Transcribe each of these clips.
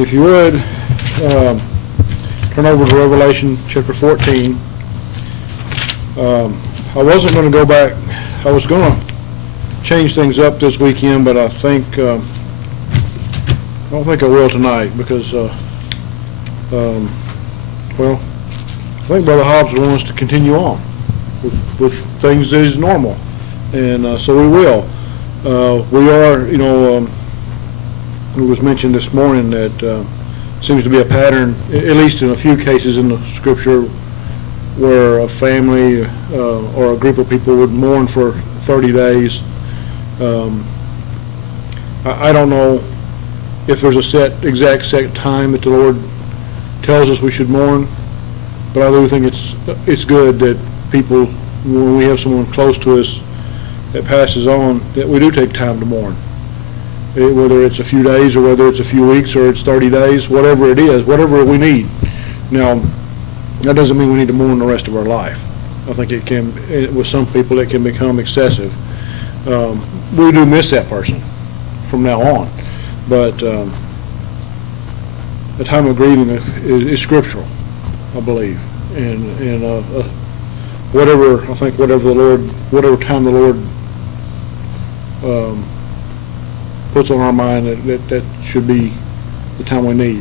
If you would, turn over to Revelation chapter 14. I wasn't going to go back. I was going to change things up this weekend, but I think I don't think I will tonight because, well, I think Brother Hobbs wants us to continue on with things that is normal, and so we will. We are, it was mentioned this morning that seems to be a pattern, at least in a few cases in the Scripture, where a family or a group of people would mourn for 30 days. I don't know if there's a exact set time that the Lord tells us we should mourn, but I do think it's good that people, when we have someone close to us that passes on, that we do take time to mourn. Whether it's a few days or whether it's a few weeks or it's 30 days, whatever it is, whatever we need. Now, that doesn't mean we need to mourn the rest of our life. I think it can, with some people, it can become excessive. We do miss that person from now on, but the time of grieving is scriptural, I believe, and whatever time the Lord puts on our mind, that should be the time we need.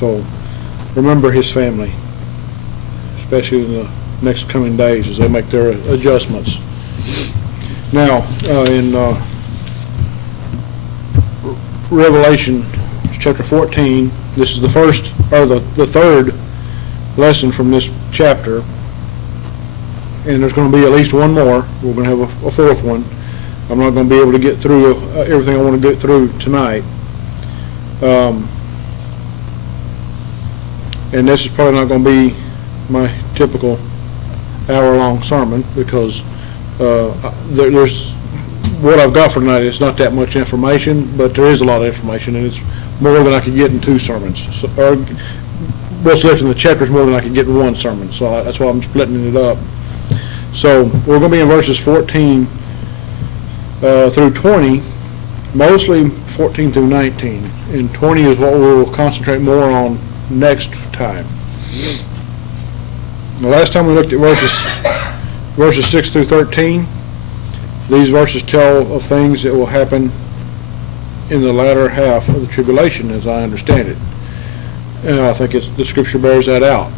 So remember his family, especially in the next coming days as they make their adjustments. Now, in Revelation chapter 14, this is the first, or the third lesson from this chapter, and there's going to be at least one more. We're going to have a fourth one. I'm not going to be able to get through everything I want to get through tonight. And this is probably not going to be my typical hour-long sermon because there's what I've got for tonight. It's not that much information, but there is a lot of information, and it's more than I could get in two sermons. So, or what's left in the chapter is more than I could get in one sermon, so that's why I'm splitting it up. So we're going to be in verses 14 through 20, mostly 14 through 19, and 20 is what we'll concentrate more on next time. The last time we looked at verses 6 through 13, these verses tell of things that will happen in the latter half of the tribulation, as I understand it. And I think the Scripture bears that out.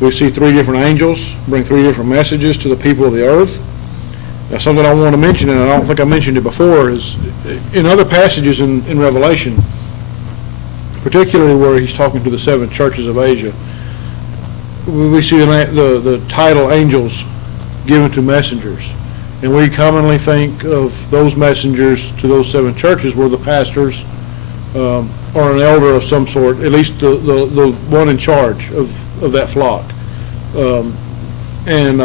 We see three different angels bring three different messages to the people of the earth. Now, something I want to mention, and I don't think I mentioned it before, is in other passages in Revelation, particularly where he's talking to the seven churches of Asia, we see the title angels given to messengers. And we commonly think of those messengers to those seven churches were the pastors or an elder of some sort, at least the one in charge of that flock. And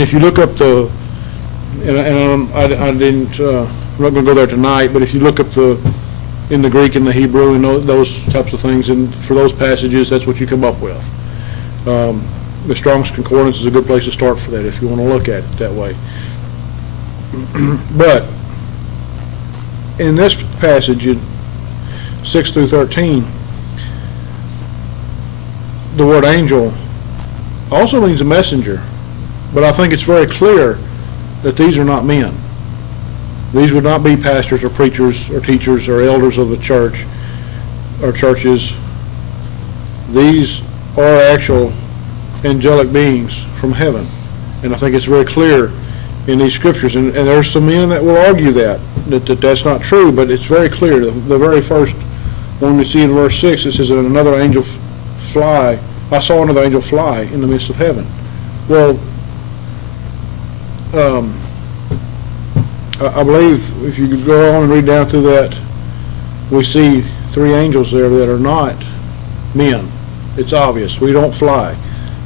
if you look up I didn't, I'm not going to go there tonight, but if you look up in the Greek and the Hebrew and those types of things, and for those passages, that's what you come up with. The Strong's Concordance is a good place to start for that if you want to look at it that way. But in this passage, in 6 through 13, the word angel also means a messenger, but I think it's very clear that these are not men. These would not be pastors or preachers or teachers or elders of the church or churches. These are actual angelic beings from heaven, and I think it's very clear in these scriptures. And there's some men that will argue that's not true, but it's very clear. The very first one we see in verse 6, it says that another angel fly. I saw another angel fly in the midst of heaven. Well, I believe if you could go on and read down through that, we see three angels there that are not men. It's obvious. We don't fly.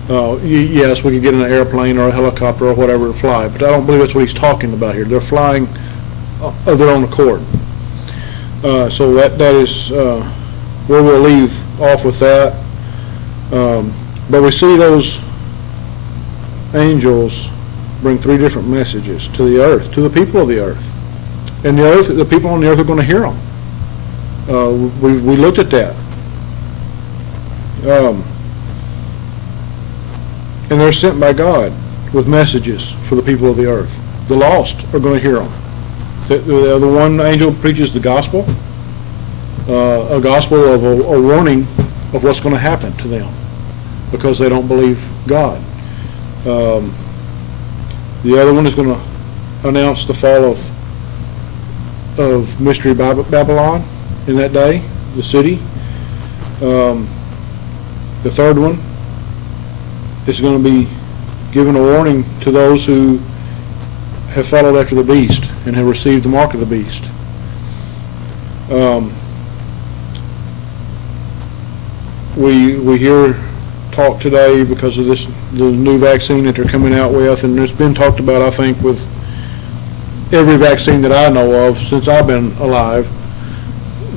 Yes, we could get in an airplane or a helicopter or whatever to fly, but I don't believe that's what he's talking about here. They're flying of their own accord. So that is where we'll leave off with that. But we see those angels bring three different messages to the earth, to the people of the earth. And the people on the earth are going to hear them. We looked at that. And they're sent by God with messages for the people of the earth. The lost are going to hear them. The one angel preaches the gospel, a gospel of a warning of what's going to happen to them because they don't believe God. The other one is going to announce the fall of Mystery Babylon in that day, the city. The third one is going to be giving a warning to those who have followed after the beast and have received the mark of the beast. We hear talk today because of the new vaccine that they're coming out with, and it's been talked about, I think, with every vaccine that I know of since I've been alive,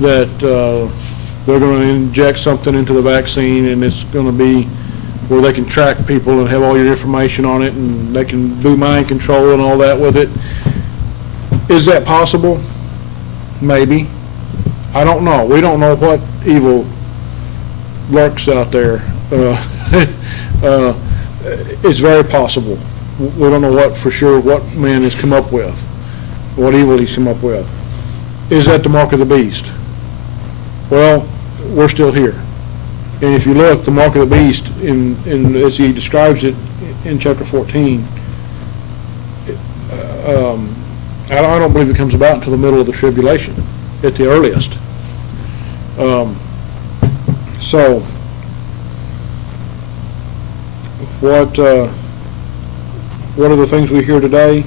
that they're going to inject something into the vaccine, and it's going to be where they can track people and have all your information on it, and they can do mind control and all that with it. Is that possible? Maybe. I don't know. We don't know what evil lurks out there. It's very possible. We don't know what for sure what man has come up with, what evil he's come up with. Is that the mark of the beast? Well, we're still here. And if you look, the mark of the beast, as he describes it in chapter 14, I don't believe it comes about until the middle of the tribulation, at the earliest. So, what are the things we hear today?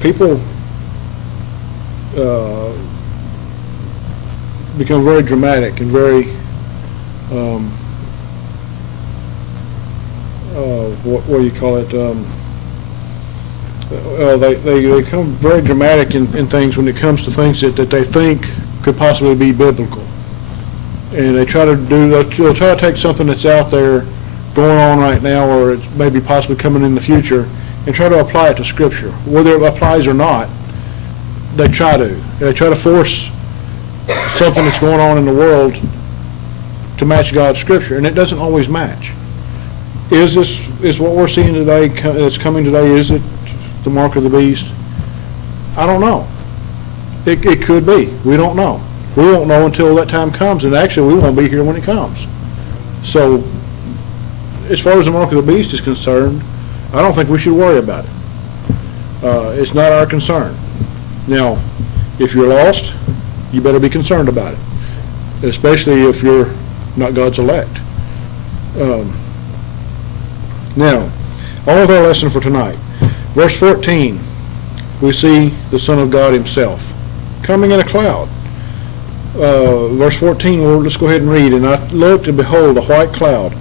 People become very dramatic and very what do you call it? They become very dramatic in things when it comes to things that they think could possibly be biblical, and they try to they'll try to take something that's out there going on right now, or it's maybe possibly coming in the future, and try to apply it to Scripture. Whether it applies or not, they try to force something that's going on in the world to match God's Scripture, and it doesn't always match. Is what we're seeing today, that's coming today, is it the mark of the beast? I don't know. It could be. We don't know. We won't know until that time comes, and actually we won't be here when it comes. So, as far as the mark of the beast is concerned, I don't think we should worry about it. It's not our concern. Now, if you're lost, you better be concerned about it, especially if you're not God's elect. Now, on with our lesson for tonight. Verse 14, we see the Son of God himself coming in a cloud. Verse 14, well, let's go ahead and read. And I looked, and behold, a white cloud,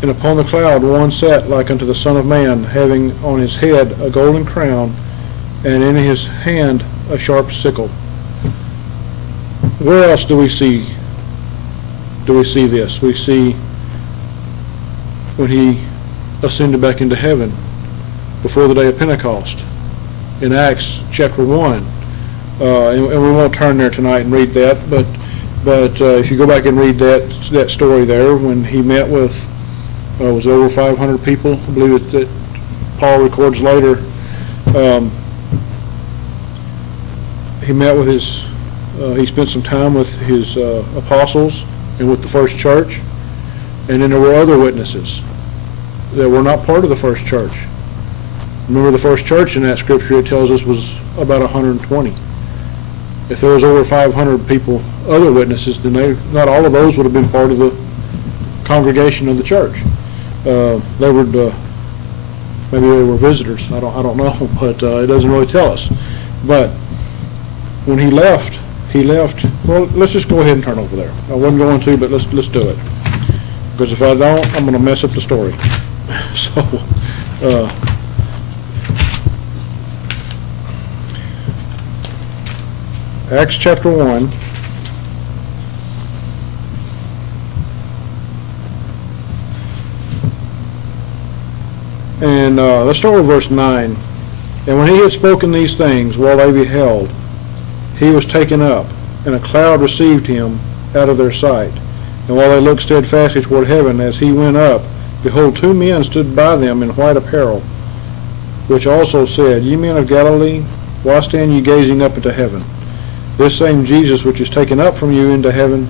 and upon the cloud one sat like unto the Son of Man, having on his head a golden crown, and in his hand a sharp sickle. Where else do we see this? We see when he ascended back into heaven before the day of Pentecost in Acts chapter 1. And we won't turn there tonight and read that, but if you go back and read that story there, when he met with, was over 500 people, I believe that Paul records later, he met with he spent some time with his apostles and with the first church, and then there were other witnesses that were not part of the first church. Remember, the first church in that scripture, it tells us, was about 120. If there was over 500 people, other witnesses, then not all of those would have been part of the congregation of the church. They would, maybe they were visitors. I don't know, but it doesn't really tell us. But when he left. Well, let's just go ahead and turn over there. I wasn't going to, but let's do it, because if I don't, I'm going to mess up the story. So, Acts chapter 1. And let's start with verse 9. And when he had spoken these things, while they beheld, he was taken up, and a cloud received him out of their sight. And while they looked steadfastly toward heaven, as he went up, behold, two men stood by them in white apparel, which also said, Ye men of Galilee, why stand ye gazing up into heaven? This same Jesus which is taken up from you into heaven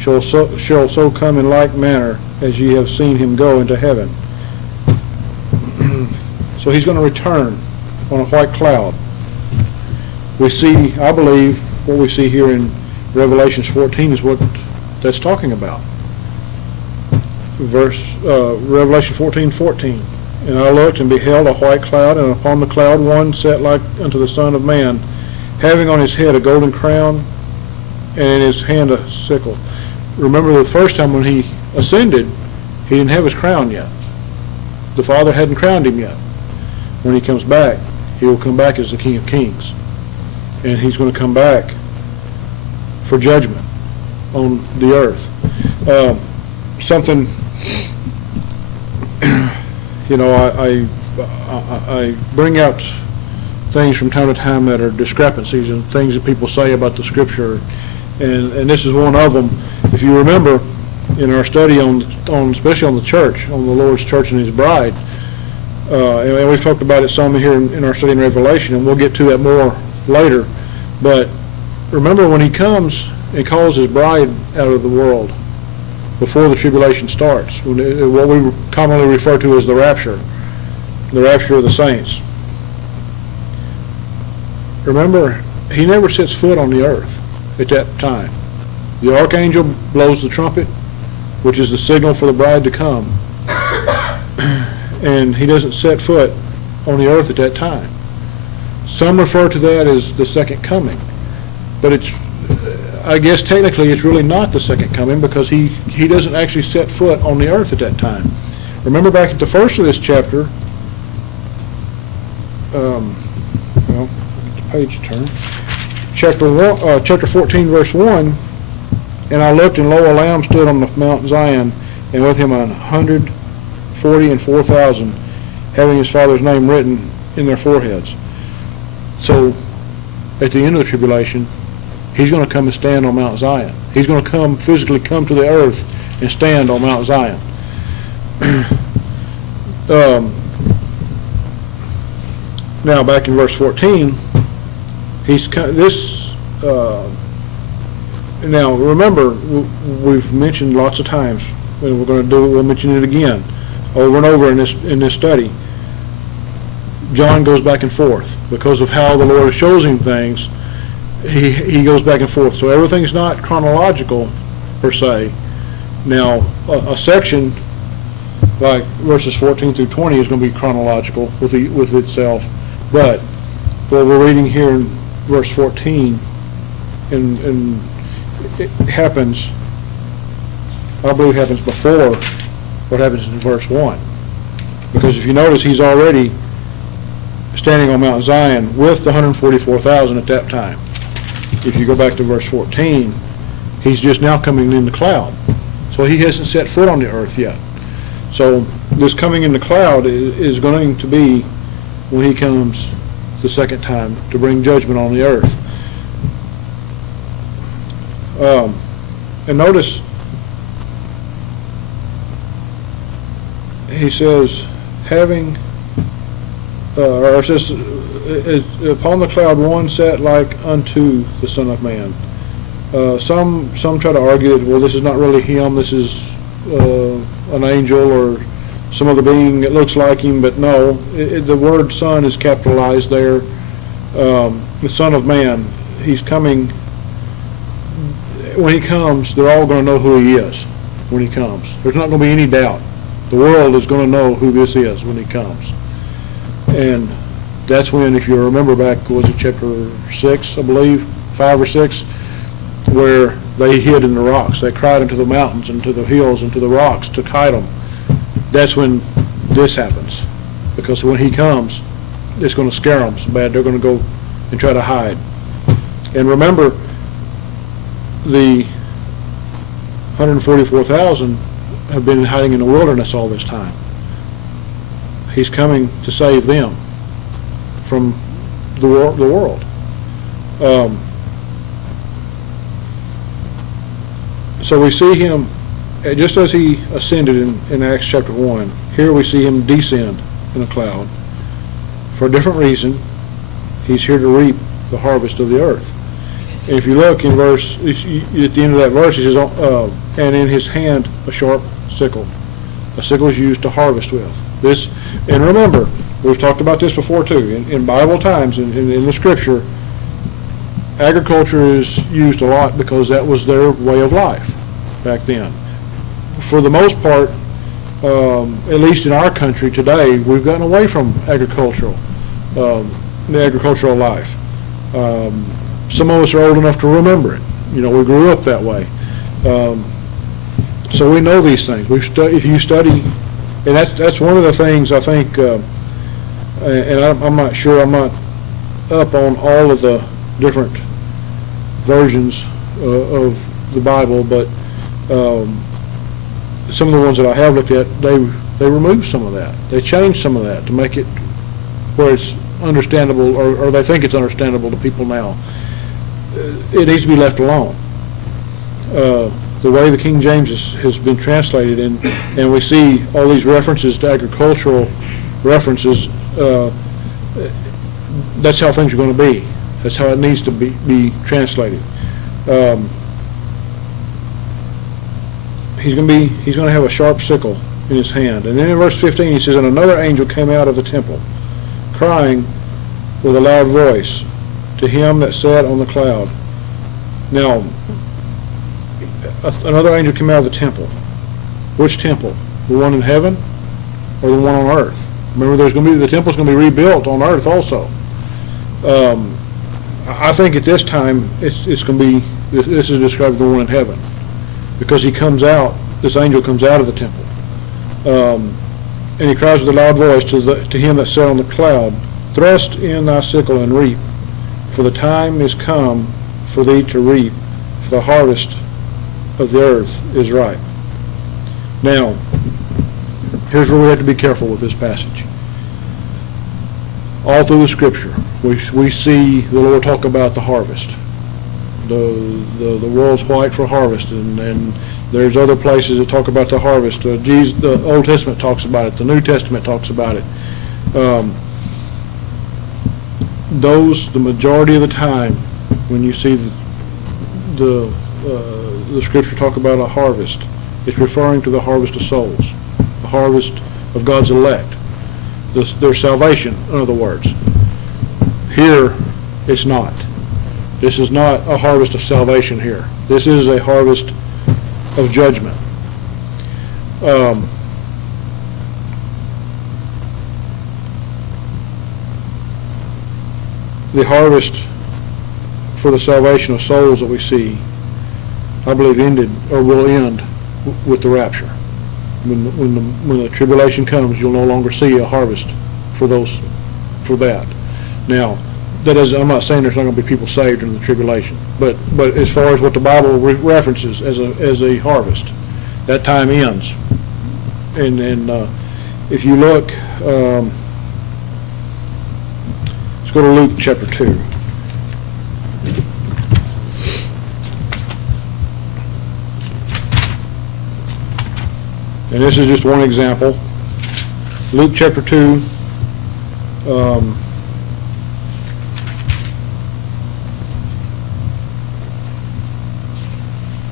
shall so come in like manner as ye have seen him go into heaven. So he's going to return on a white cloud. We see, I believe, what we see here in Revelation 14 is what that's talking about. Revelation 14:14. And I looked and beheld a white cloud, and upon the cloud one sat like unto the Son of Man, having on his head a golden crown, and in his hand a sickle. Remember the first time when he ascended, he didn't have his crown yet. The Father hadn't crowned him yet. When he comes back, he will come back as the King of Kings. And he's going to come back for judgment on the earth. Something, I bring out things from time to time that are discrepancies and things that people say about the Scripture, and this is one of them. If you remember, in our study on especially on the church, on the Lord's church and His bride, and we've talked about it some here in our study in Revelation, and we'll get to that more later. But remember, when He comes and calls His bride out of the world before the tribulation starts, what we commonly refer to as the rapture of the saints. Remember, He never sets foot on the earth at that time. The archangel blows the trumpet, which is the signal for the bride to come. And He doesn't set foot on the earth at that time. Some refer to that as the second coming. But I guess technically it's really not the second coming, because he doesn't actually set foot on the earth at that time. Remember back at the first of this chapter, page turn, chapter 14, verse 1, and I looked, and lo, a lamb stood on the Mount Zion, and with him 144,000, having his Father's name written in their foreheads. So, at the end of the tribulation, He's going to come and stand on Mount Zion. He's going to physically come to the earth and stand on Mount Zion. Now, back in verse 14, now remember, we've mentioned lots of times, and we'll mention it again, over and over in this study. John goes back and forth because of how the Lord shows him things. He goes back and forth, so everything's not chronological per se. Now, a section like verses 14 through 20 is going to be chronological with itself, but what we're reading here in verse 14, and it happens, I believe, happens before what happens in verse 1, because if you notice, He's already standing on Mount Zion with the 144,000 at that time. If you go back to verse 14, He's just now coming in the cloud. So He hasn't set foot on the earth yet. So this coming in the cloud is going to be when He comes the second time to bring judgment on the earth. And notice, He says, or it says, upon the cloud one sat like unto the Son of Man. Some try to argue that, well, this is not really Him, this is an angel or some other being that looks like Him, but no, the word Son is capitalized there. The Son of Man, He's coming. When He comes, they're all going to know who He is when He comes. There's not going to be any doubt. The world is going to know who this is when He comes. And that's when, if you remember back, was it chapter 6, I believe, 5 or 6, where they hid in the rocks. They cried into the mountains and to the hills and to the rocks to hide them. That's when this happens. Because when He comes, it's going to scare them so bad they're going to go and try to hide. And remember, the 144,000 have been hiding in the wilderness all this time. He's coming to save them from the world. So we see him, just as he ascended in Acts chapter 1, here we see him descend in a cloud. For a different reason, he's here to reap the harvest of the earth. And if you look in verse, at the end of that verse, he says, and in his hand a sharp sickle. A sickle is used to harvest with. This, and remember, we've talked about this before too. In Bible times, in the Scripture, agriculture is used a lot because that was their way of life back then. For the most part, at least in our country today, we've gotten away from the agricultural life. Some of us are old enough to remember it. We grew up that way. So we know these things. If you study, and that's one of the things I think, and I'm not sure, I'm not up on all of the different versions of the Bible, but some of the ones that I have looked at, they removed some of that. They changed some of that to make it where it's understandable, or they think it's understandable to people now. It needs to be left alone. The way the King James has been translated, and we see all these references to agricultural references, that's how things are going to be. That's how it needs to be translated. He's going to have a sharp sickle in his hand. And then in verse 15 he says, and another angel came out of the temple, crying with a loud voice to him that sat on the cloud. Now, another angel came out of the temple. Which temple? The one in heaven or the one on earth? Remember, the temple's going to be rebuilt on earth also. I think at this time it's going to be, this is described as the one in heaven, because this angel comes out of the temple. And he cries with a loud voice to him that sat on the cloud, thrust in thy sickle and reap, for the time is come for thee to reap, for the harvest of the earth is ripe. Now, here's where we have to be careful with this passage. All through the Scripture, we see the Lord talk about the harvest. The world's white for harvest, and there's other places that talk about the harvest. The Old Testament talks about it. The New Testament talks about it. The majority of the time, when you see the Scripture talk about a harvest, it's referring to the harvest of souls, the harvest of God's elect, their salvation, in other words. Here, it's not. This is not a harvest of salvation here. This is a harvest of judgment. The harvest for the salvation of souls that we see, I believe, ended or will end with the rapture. When the tribulation comes, you'll no longer see a harvest for that. Now, I'm not saying there's not going to be people saved in the tribulation, but as far as what the Bible references as a harvest, that time ends. And if you look, let's go to Luke chapter 2. And this is just one example. Luke chapter 2.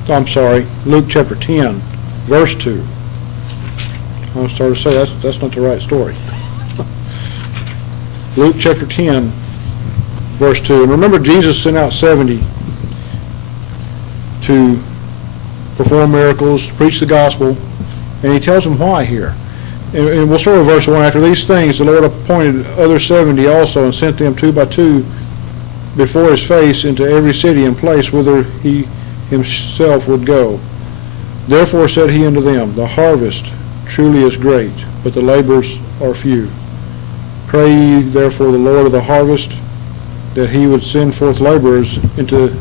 I'm sorry, Luke chapter 10, verse 2. I started to say that's not the right story. Luke chapter 10, verse 2. And remember, Jesus sent out 70 to perform miracles, to preach the gospel, and he tells them why here. And we'll start with verse 1. After these things, the Lord appointed other 70 also, and sent them 2 by 2 before his face into every city and place whither he himself would go. Therefore said he unto them, the harvest truly is great, but the laborers are few. Pray ye therefore the Lord of the harvest, that he would send forth laborers into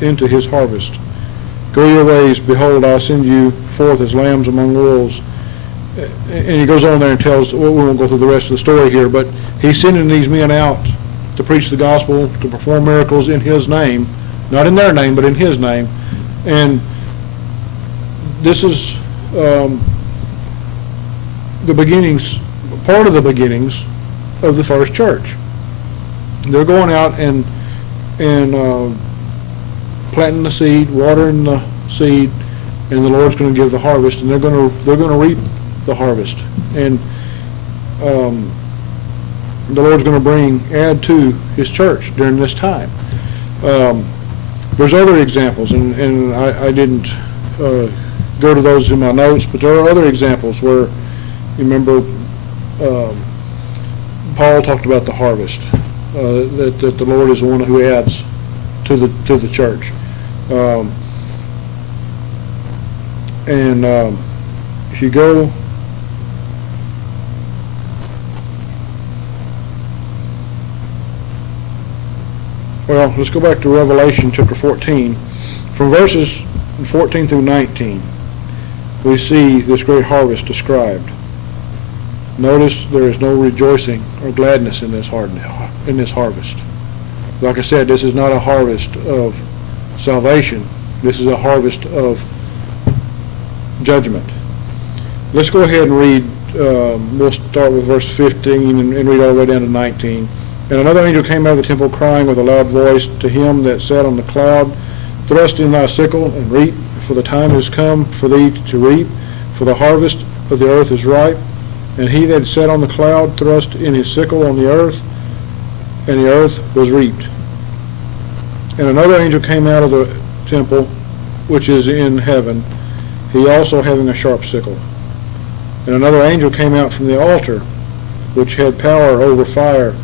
his harvest. Go your ways, behold, I send you forth as lambs among wolves. and he goes on there and tells, well, we won't go through the rest of the story here, but he's sending these men out to preach the gospel, to perform miracles in his name, not in their name, but in his name. And this is the beginnings, part of the beginnings of the first church. They're going out and planting the seed, watering the seed, and the Lord's going to give the harvest, and they're going to reap the harvest. And the Lord's going to add to his church during this time. There's other examples, and I didn't go to those in my notes, but there are other examples where, you remember, Paul talked about the harvest, that the Lord is the one who adds to the church. If you go well, let's go back to Revelation chapter 14. From verses 14 through 19, we see this great harvest described. Notice there is no rejoicing or gladness in this harvest. Like I said, this is not a harvest of salvation. This is a harvest of judgment. Let's go ahead and read. We'll start with verse 15 and read all the way down to 19. And another angel came out of the temple, crying with a loud voice to him that sat on the cloud, Thrust in thy sickle and reap, for the time is come for thee to reap, for the harvest of the earth is ripe. And he that sat on the cloud thrust in his sickle on the earth, and the earth was reaped. And another angel came out of the temple, which is in heaven, he also having a sharp sickle. And another angel came out from the altar, which had power over fire,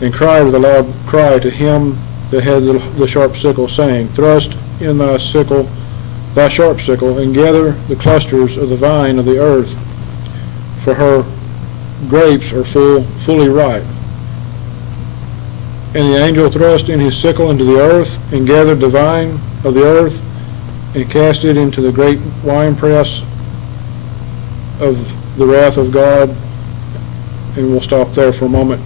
and cried with a loud cry to him that had the sharp sickle, saying, Thrust in thy sickle, thy sharp sickle, and gather the clusters of the vine of the earth, for her grapes are fully ripe. And the angel thrust in his sickle into the earth, and gathered the vine of the earth, and cast it into the great winepress of the wrath of God. And we'll stop there for a moment.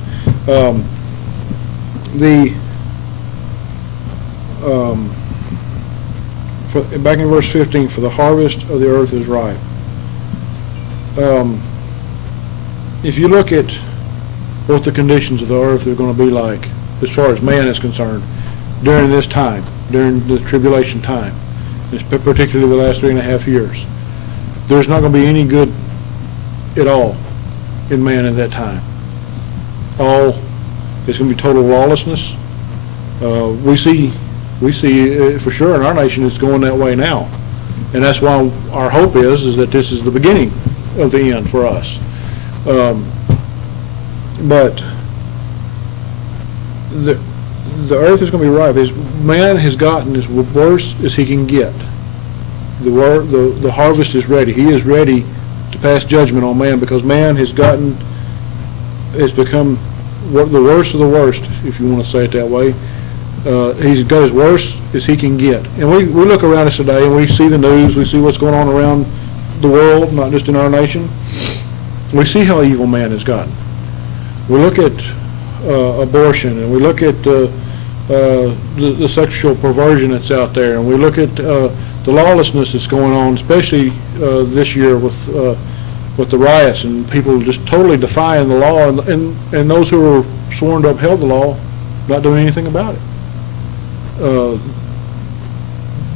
Back in verse 15, for the harvest of the earth is ripe. If you look at what the conditions of the earth are going to be like, as far as man is concerned, during this time, during the tribulation time, particularly the last 3.5 years, there's not going to be any good at all in man at that time. It's going to be total lawlessness. We see for sure in our nation it's going that way now, and that's why our hope is that this is the beginning of the end for us. But the earth is going to be ripe. Man has gotten as worse as he can get. The harvest is ready. He is ready to pass judgment on man, because man has become the worst of the worst, if you want to say it that way. He's got as worse as he can get. And we look around us today and we see the news, we see what's going on around the world, not just in our nation. We see how evil man has gotten. We look at abortion, and we look at the sexual perversion that's out there, and we look at the lawlessness that's going on, especially this year with the riots and people just totally defying the law, and those who are sworn to uphold the law not doing anything about it.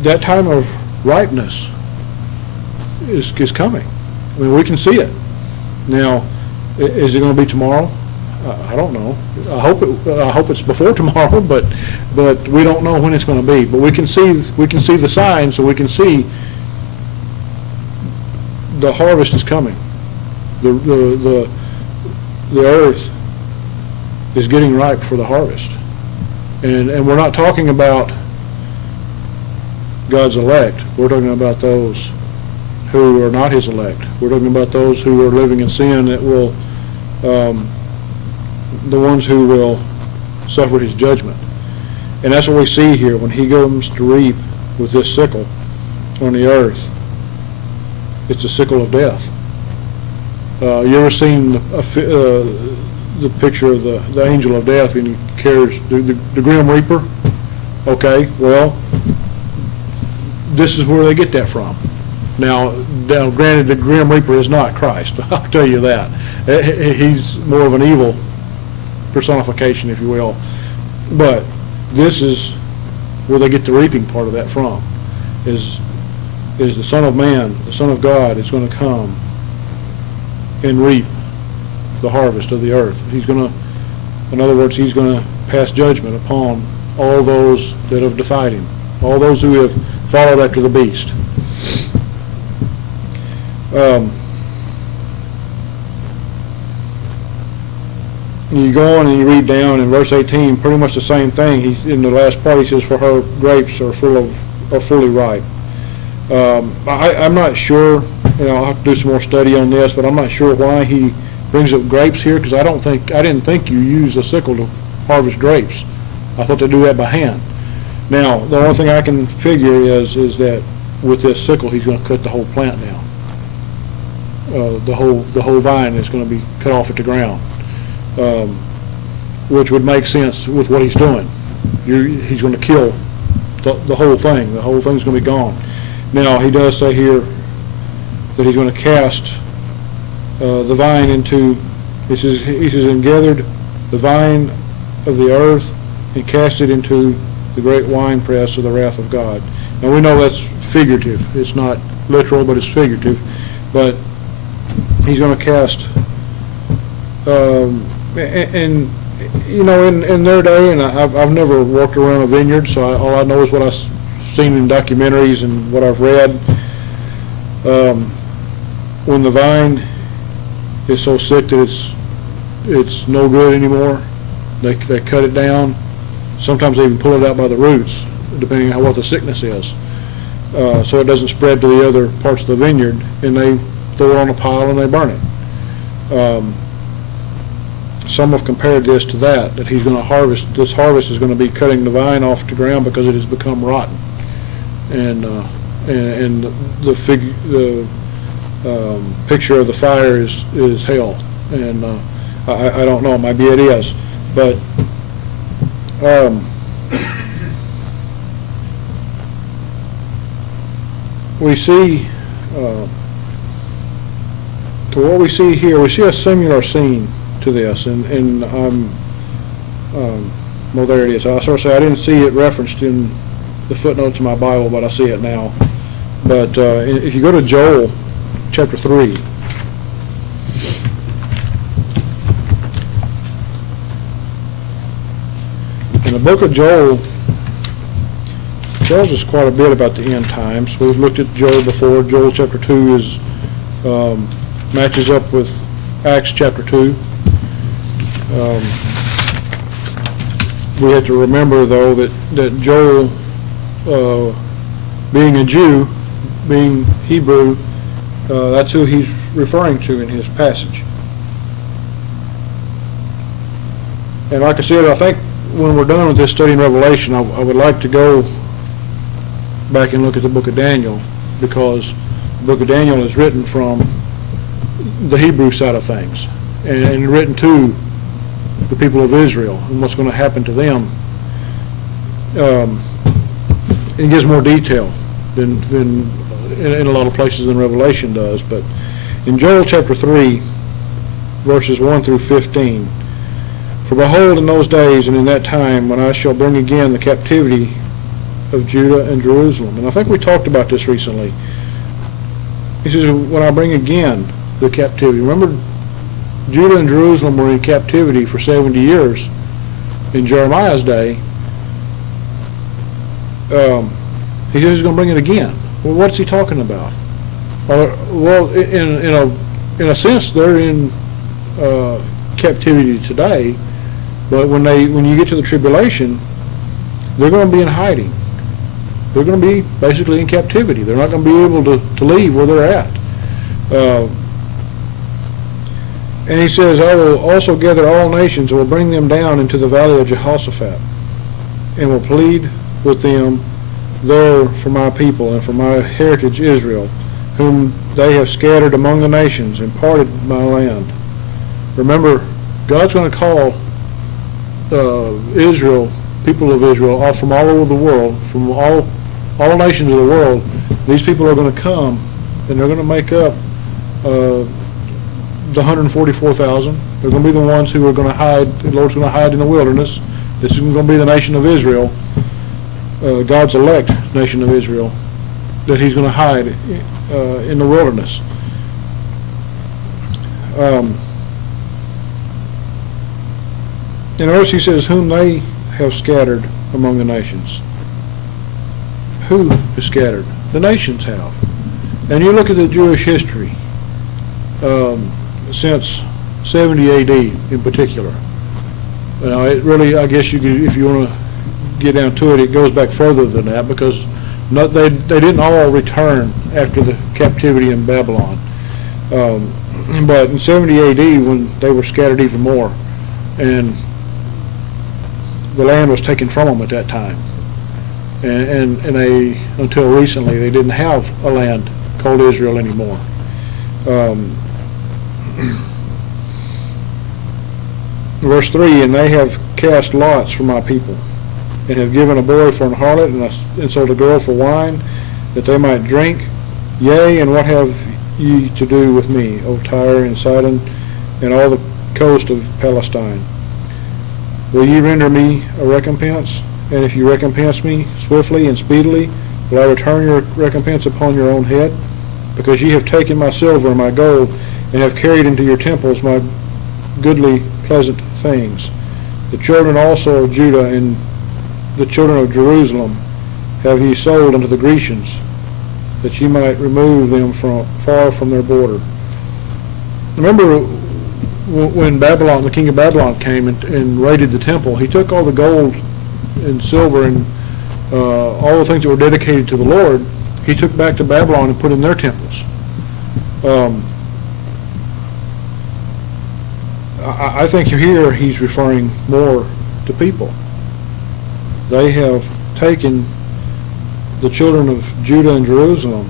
That time of ripeness is coming. I mean, we can see it. Now, is it going to be tomorrow? I don't know. I hope it's before tomorrow, but we don't know when it's going to be. But we can see the signs, so we can see the harvest is coming. The earth is getting ripe for the harvest, and we're not talking about God's elect. We're talking about those who are not His elect. We're talking about those who are living in sin, that will the ones who will suffer His judgment. And that's what we see here when He comes to reap with this sickle on the earth. It's a sickle of death. You ever seen the picture of the angel of death, and he carries the Grim Reaper? Okay, well, this is where they get that from. Now, granted, the Grim Reaper is not Christ. I'll tell you that. He's more of an evil personification, if you will. But this is where they get the reaping part of that from. Is the Son of Man, the Son of God, is going to come and reap the harvest of the earth. He's going to, in other words, he's going to pass judgment upon all those that have defied him, all those who have followed after the beast. You go on and you read down in verse 18, pretty much the same thing. In the last part, he says, "For her grapes are fully ripe." I'm not sure. I'll have to do some more study on this, but I'm not sure why he brings up grapes here, because I didn't think you use a sickle to harvest grapes. I thought they do that by hand. Now, the only thing I can figure is that with this sickle, he's going to cut the whole plant down. The whole vine is going to be cut off at the ground, which would make sense with what he's doing. He's going to kill the whole thing. The whole thing's going to be gone. Now, he does say here that he's going to cast the vine into, he says, "and gathered the vine of the earth and cast it into the great winepress of the wrath of God." Now, we know that's figurative. It's not literal, but it's figurative. But he's going to cast, and in their day, and I've never walked around a vineyard, so all I know is what I've seen in documentaries and what I've read. When the vine is so sick that it's no good anymore, they cut it down. Sometimes they even pull it out by the roots, depending on what the sickness is, so it doesn't spread to the other parts of the vineyard, and they throw it on a pile and they burn it. Some have compared this to that he's going to harvest. This harvest is going to be cutting the vine off the ground because it has become rotten, and the picture of the fire is hell, and I don't know. Maybe it is, but we see. To what we see here, we see a similar scene to this, and well, there it is. I sort of say I didn't see it referenced in the footnotes of my Bible, but I see it now. But if you go to Joel chapter 3, in the book of Joel tells us quite a bit about the end times. We've looked at Joel before. Joel chapter 2 is matches up with Acts chapter 2. We have to remember, though, that Joel, being a Jew, being Hebrew, that's who he's referring to in his passage. And like I said, I think when we're done with this study in Revelation, I would like to go back and look at the book of Daniel, because the book of Daniel is written from the Hebrew side of things, and written to the people of Israel and what's going to happen to them. It gives more detail than in a lot of places than Revelation does. But in Joel chapter 3, verses 1 through 15, "For behold, in those days and in that time, when I shall bring again the captivity of Judah and Jerusalem." And I think we talked about this recently. He says, "When I bring again the captivity." Remember, Judah and Jerusalem were in captivity for 70 years in Jeremiah's day. He says he's going to bring it again. Well, what's he talking about? Well, in a sense, they're in captivity today, but when you get to the tribulation, they're going to be in hiding. They're going to be basically in captivity. They're not going to be able to leave where they're at. And he says, "I will also gather all nations and will bring them down into the valley of Jehoshaphat, and will plead with them there for my people and for my heritage Israel, whom they have scattered among the nations and parted my land. Remember, God's going to call Israel, people of Israel, all from all over the world, from all nations of the world. These people are going to come, and they're going to make up the 144,000. They're going to be the ones who are going to hide. The Lord's going to hide in the wilderness. This is going to be the nation of Israel, God's elect nation of Israel, that He's going to hide in the wilderness. In verse he says, whom they have scattered among the nations. Who is scattered? The nations have. And you look at the Jewish history since 70 AD in particular. It really, I guess you could, if you want to get down to it, it goes back further than that, because they didn't all return after the captivity in Babylon. But in 70 AD, when they were scattered even more, and the land was taken from them at that time, and they, until recently, they didn't have a land called Israel anymore. Verse 3, and they have cast lots for my people, and have given a boy for an harlot, and sold a girl for wine, that they might drink. Yea, and what have ye to do with me, O Tyre and Sidon, and all the coast of Palestine? Will ye render me a recompense? And if you recompense me swiftly and speedily, will I return your recompense upon your own head? Because ye have taken my silver and my gold, and have carried into your temples my goodly pleasant things. The children also of Judah and the children of Jerusalem have ye sold unto the Grecians, that ye might remove them far from their border. Remember when the king of Babylon came and raided the temple, he took all the gold and silver and all the things that were dedicated to the Lord, he took back to Babylon and put in their temples. I think here he's referring more to people. They have taken the children of Judah and Jerusalem.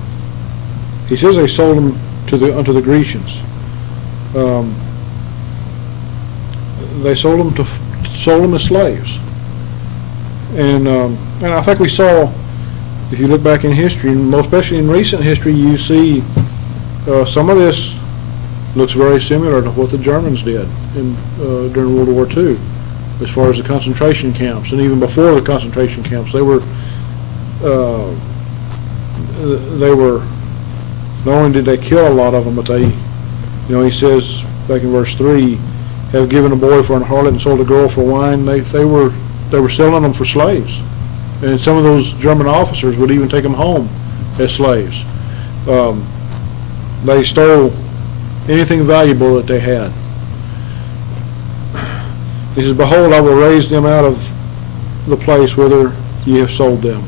He says they sold them unto the Grecians. They sold them as slaves. And I think we saw, if you look back in history, and most especially in recent history, you see some of this looks very similar to what the Germans did during World War II, as far as the concentration camps. And even before the concentration camps, they were not only did they kill a lot of them, but they, he says back in verse 3, have given a boy for an harlot and sold a girl for wine. They were selling them for slaves, and some of those German officers would even take them home as slaves. They stole anything valuable that they had. He says, behold, I will raise them out of the place whither ye have sold them,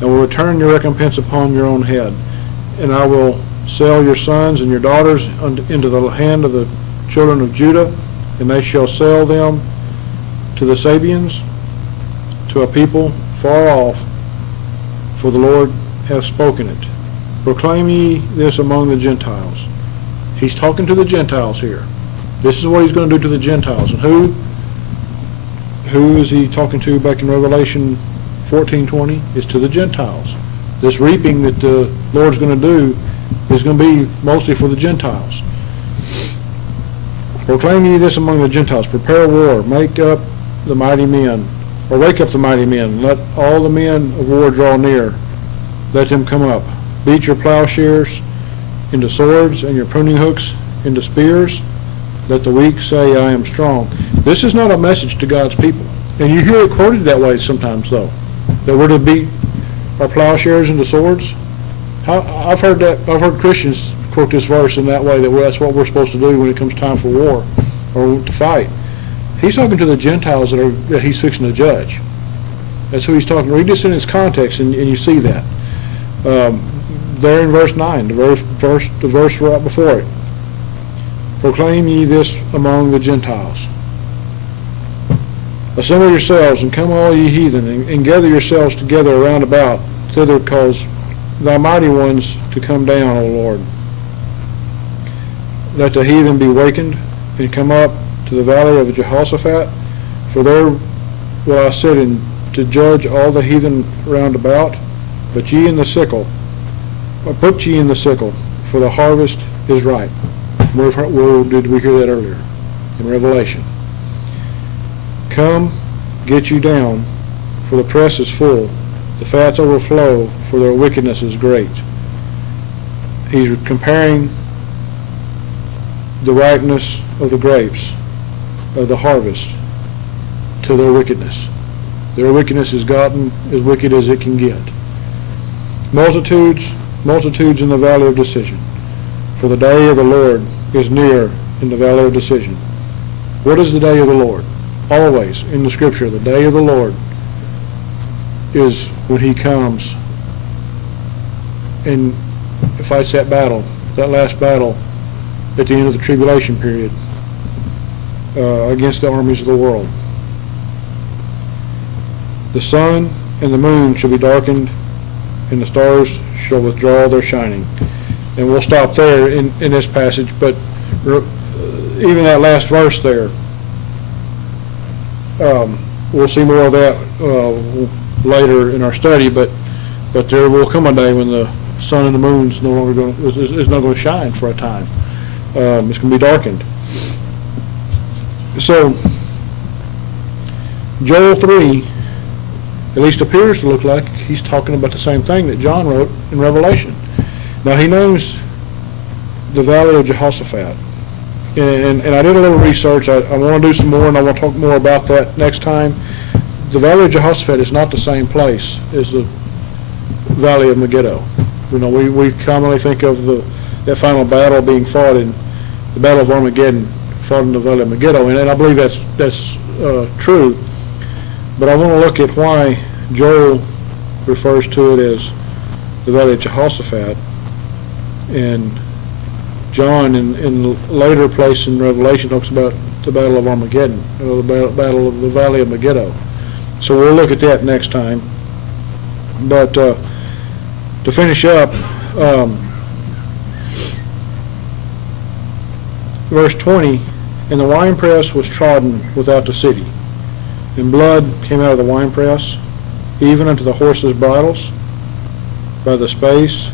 and will return your recompense upon your own head. And I will sell your sons and your daughters into the hand of the children of Judah, and they shall sell them to the Sabians, to a people far off, for the Lord hath spoken it. Proclaim ye this among the Gentiles. He's talking to the Gentiles here. This is what he's going to do to the Gentiles. And who is he talking to back in Revelation 14:20? It's to the Gentiles. This reaping that the Lord's going to do is going to be mostly for the Gentiles. Proclaim ye this among the Gentiles. Prepare war. Make up the mighty men. Or wake up the mighty men. Let all the men of war draw near. Let them come up. Beat your plowshares into swords, and your pruning hooks into spears. Let the weak say, I am strong. This is not a message to God's people. And you hear it quoted that way sometimes, though, that we're to beat our plowshares into swords. I've heard Christians quote this verse in that way, that that's what we're supposed to do when it comes time for war or to fight. He's talking to the Gentiles that he's fixing to judge. That's who he's talking to. Read this in its context, and you see that. There in verse 9, the verse right before it. Proclaim ye this among the Gentiles. Assemble yourselves, and come all ye heathen, and gather yourselves together around about thither, because thy mighty ones to come down, O Lord. Let the heathen be wakened and come up to the valley of Jehoshaphat, for there will I sit in to judge all the heathen round about. But ye in the sickle, put ye in the sickle, for the harvest is ripe. Where did we hear that earlier? In Revelation. Come, get you down, for the press is full. The fats overflow, for their wickedness is great. He's comparing the ripeness of the grapes of the harvest to their wickedness. Their wickedness has gotten as wicked as it can get. Multitudes in the valley of decision. For the day of the Lord is near in the valley of decision. What is the day of the Lord? Always in the scripture, the day of the Lord is when he comes and fights that battle, that last battle at the end of the tribulation period against the armies of the world. The sun and the moon shall be darkened, and the stars shall withdraw their shining. And we'll stop there in this passage, but even that last verse there, we'll see more of that later in our study, but there will come a day when the sun and the moon is not going to shine for a time. It's going to be darkened. So Joel 3 at least appears to look like he's talking about the same thing that John wrote in Revelation. Now he names the valley of Jehoshaphat. And I did a little research. I want to do some more, and I want to talk more about that next time. The valley of Jehoshaphat is not the same place as the valley of Megiddo. You know, we commonly think of that final battle being fought in the Battle of Armageddon, fought in the valley of Megiddo, and I believe that's true. But I want to look at why Joel refers to it as the valley of Jehoshaphat, and John in later place in Revelation talks about the Battle of Armageddon, or the Battle of the Valley of Megiddo. So we'll look at that next time. But to finish up, verse 20, and the winepress was trodden without the city, and blood came out of the winepress, even unto the horses' bridles, by the space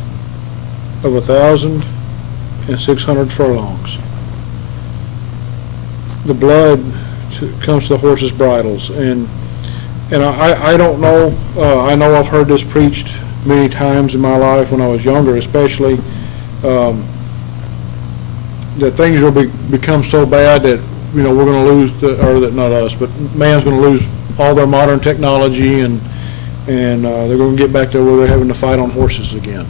of 1,600 furlongs. The blood comes to the horses' bridles, and I don't know. I know I've heard this preached many times in my life when I was younger, especially that things will become so bad that we're going to lose or that not us, but man's going to lose all their modern technology, and they're going to get back to where they're having to fight on horses again.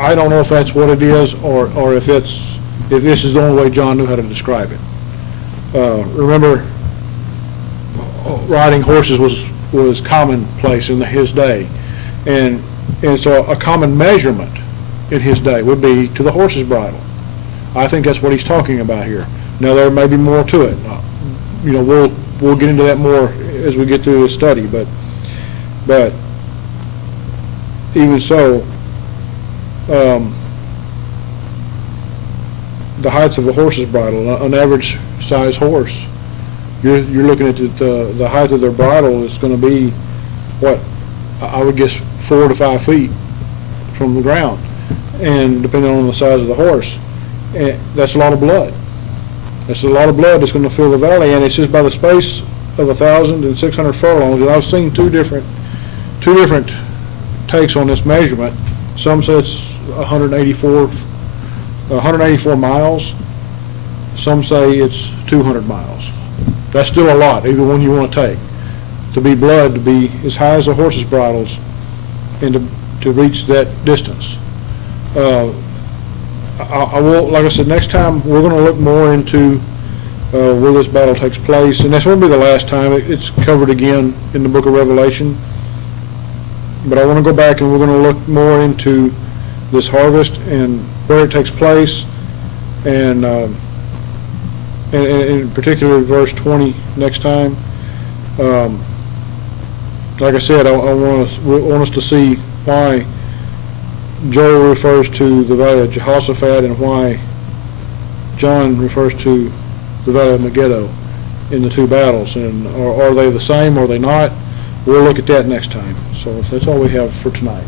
I don't know if that's what it is, or if this is the only way John knew how to describe it. Remember, riding horses was commonplace in his day, and so a common measurement in his day would be to the horse's bridle. I think that's what he's talking about here. Now there may be more to it. We'll get into that more as we get through the study, but even so, the heights of a horse's bridle, an average size horse, you're looking at the height of their bridle is going to be what I would guess 4 to 5 feet from the ground, and depending on the size of the horse, and that's a lot of blood. That's a lot of blood that's going to fill the valley, and it says by the space of 1,600 furlongs. And I've seen two different takes on this measurement. Some say it's 184 miles. Some say it's 200 miles. That's still a lot, either one you want to take. To be blood, to be as high as a horse's bridles, and to reach that distance. I will, like I said, next time we're going to look more into where this battle takes place, and this won't be the last time. It's covered again in the book of Revelation. But I want to go back and we're going to look more into this harvest and where it takes place, and in particular verse 20 next time. like I said, I want us to see why Joel refers to the Valley of Jehoshaphat and why John refers to the Valley of Megiddo in the two battles, and are they the same or are they not? We'll look at that next time. So that's all we have for tonight.